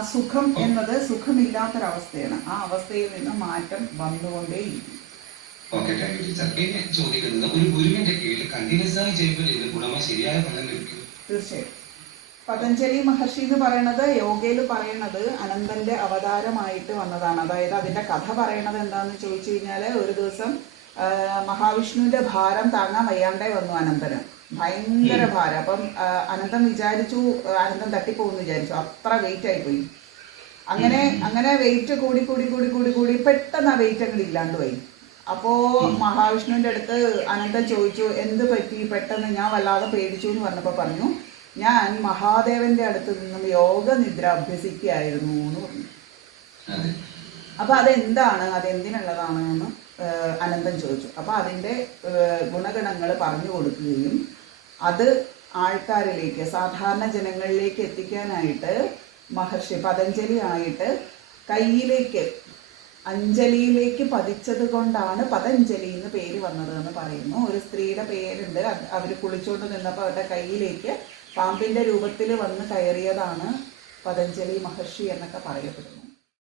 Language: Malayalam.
അസുഖം എന്നത് സുഖമില്ലാത്തൊരവസ്ഥയാണ്. ആ അവസ്ഥയിൽ നിന്ന് മാറ്റം വന്നുകൊണ്ടേയിരിക്കും. തീർച്ചയായും പതഞ്ജലി മഹർഷി എന്ന് പറയുന്നത് യോഗയിൽ പറയണത് അനന്തന്റെ അവതാരമായിട്ട് വന്നതാണ്. അതായത് അതിന്റെ കഥ പറയണത് എന്താന്ന് ചോദിച്ചു കഴിഞ്ഞാല്, ഒരു ദിവസം മഹാവിഷ്ണുവിന്റെ ഭാരം താങ്ങാൻ വയ്യാണ്ടേ വന്നു അനന്തന്, ഭയങ്കര ഭാരം. അപ്പം അനന്തൻ വിചാരിച്ചു അനന്തൻ തട്ടിപ്പോകുന്നു വിചാരിച്ചു, അത്ര വെയിറ്റ് ആയിപ്പോയി. അങ്ങനെ വെയിറ്റ് കൂടി കൂടി കൂടി കൂടി കൂടി പെട്ടെന്ന് ആ വെയിറ്റ് അങ്ങോട്ട് ഇല്ലാണ്ട് പോയി. അപ്പോ മഹാവിഷ്ണുവിന്റെ അടുത്ത് അനന്തൻ ചോദിച്ചു, എന്ത് പറ്റി പെട്ടെന്ന്? ഞാൻ വല്ലാതെ പേടിച്ചു എന്ന് പറഞ്ഞപ്പോ പറഞ്ഞു, ഞാൻ മഹാദേവന്റെ അടുത്ത് നിന്നും യോഗ നിദ്ര അഭ്യസിക്കുകയായിരുന്നു എന്ന് പറഞ്ഞു. അപ്പൊ അതെന്താണ്, അതെന്തിനുള്ളതാണ് എന്ന് അനന്തൻ ചോദിച്ചു. അപ്പൊ അതിന്റെ ഗുണഗണങ്ങൾ പറഞ്ഞു കൊടുക്കുകയും അത് ആൾക്കാരിലേക്ക്, സാധാരണ ജനങ്ങളിലേക്ക് എത്തിക്കാനായിട്ട് മഹർഷി പതഞ്ജലി ആയിട്ട് കയ്യിലേക്ക് അഞ്ജലിയിലേക്ക് പതിച്ചത് കൊണ്ടാണ് പതഞ്ജലി എന്ന് പേര് വന്നത് എന്ന് പറയുന്നു. ഒരു സ്ത്രീയുടെ പേരുണ്ട്, അവര് കുളിച്ചുകൊണ്ട് നിന്നപ്പോൾ അവരുടെ കയ്യിലേക്ക് പാമ്പിന്റെ രൂപത്തിൽ വന്ന് കയറിയതാണ് പതഞ്ജലി മഹർഷി എന്നൊക്കെ പറയപ്പെടുന്നു.